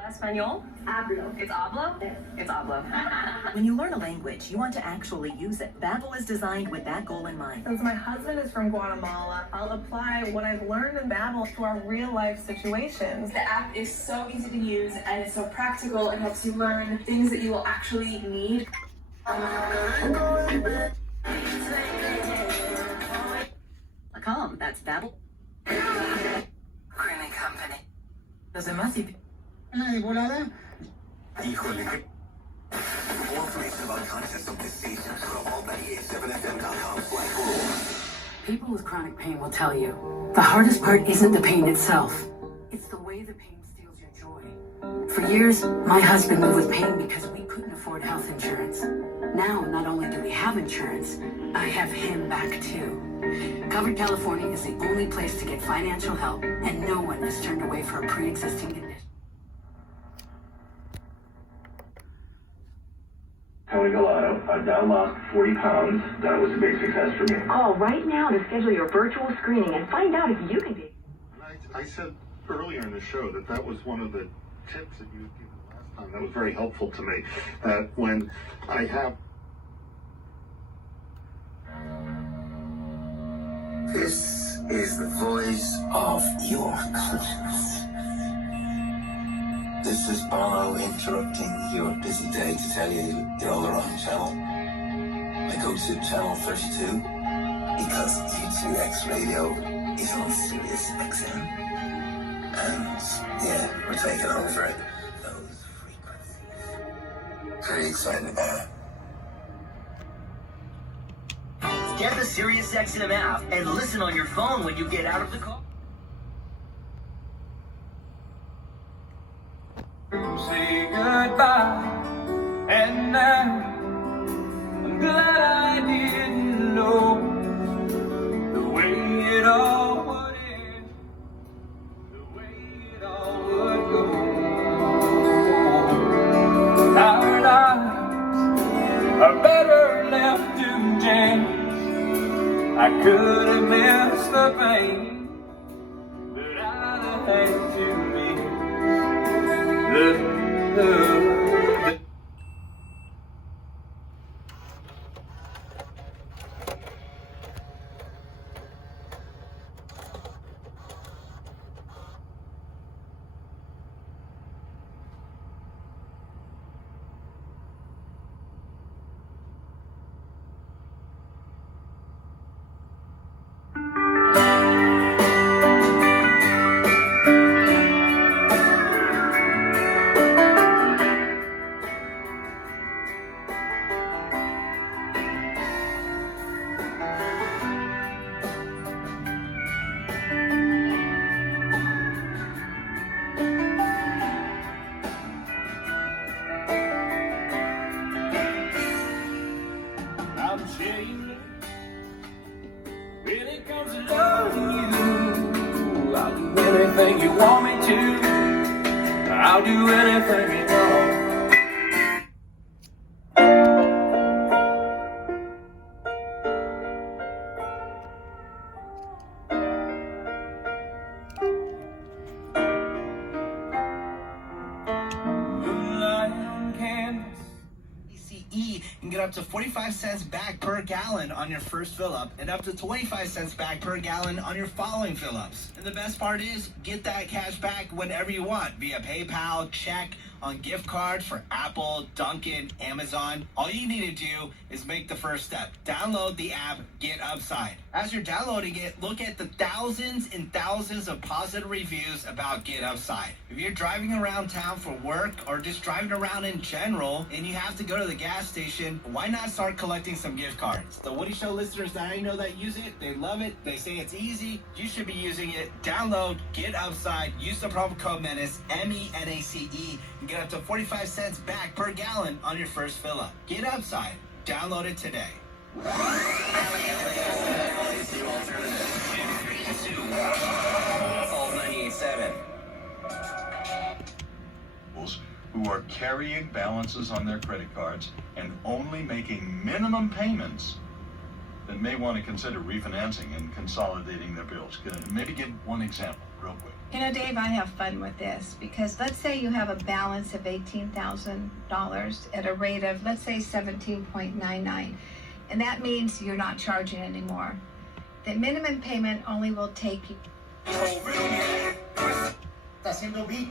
Espanol? Hablo. It's hablo? It's hablo. When you learn a language, you want to actually use it. Babbel is designed with that goal in mind. Since my husband is from Guatemala, I'll apply what I've learned in Babbel to our real-life situations. The app is so easy to use and it's so practical. It helps you learn things that you will actually need. Come, that's Babbel. Creamy company. Los demás y... ¿La de volada? Híjole, qué... More information about contest of this season from all98.7fm.com/Google. People with chronic pain will tell you, the hardest part isn't the pain itself. It's the way the pain steals your joy. For years, my husband lived with pain because we couldn't afford health insurance. Now, not only do we have insurance, I have him back too. Covered California is the only place to get financial help, and no one is turned away for a pre-existing condition. Tony Galato, I've now lost 40 pounds. That was a big success for me. Call right now to schedule your virtual screening and find out if you can be. I said earlier in the show that was one of the tips that you had given last time. That was very helpful to me. That when I have... This is the voice of your conscience. This is Barlow interrupting your busy day to tell you you're on the wrong channel. I go to channel 32 because U2X radio is on Sirius XM. And yeah, we're taking over those frequencies. Pretty excited about it. Get the Sirius XM app and listen on your phone when you get out of the car. Say goodbye, and now I'm glad I didn't know the way it all would end, the way it all would go. Our lives are better left to chance. I could have missed the pain, but I'd have had to miss the when it comes to loving you, I'll do anything you want me to. I'll do anything you want. Moonlight on canvas. You can get up to 45 cents back per gallon on your first fill-up and up to 25 cents back per gallon on your following fill-ups. And the best part is, get that cash back whenever you want via PayPal, check, on gift cards for Apple, Dunkin', Amazon. All you need to do is make the first step. Download the app, Get Upside. As you're downloading it, look at the thousands and thousands of positive reviews about Get Upside. If you're driving around town for work or just driving around in general and you have to go to the gas station, why not start collecting some gift cards? The Woody Show listeners that I know that use it, they love it. They say it's easy. You should be using it. Download Get Upside. Use the promo code MENACE, MENACE, and get up to 45 cents back per gallon on your first fill-up. Get Upside. Download it today. Who are carrying balances on their credit cards and only making minimum payments, then may want to consider refinancing and consolidating their bills. Maybe give one example. real quick. You know, Dave, I have fun with this because let's say you have a balance of $18,000 at a rate of, let's say, 17.99, and that means you're not charging anymore. The minimum payment only will take you. Está haciendo beat.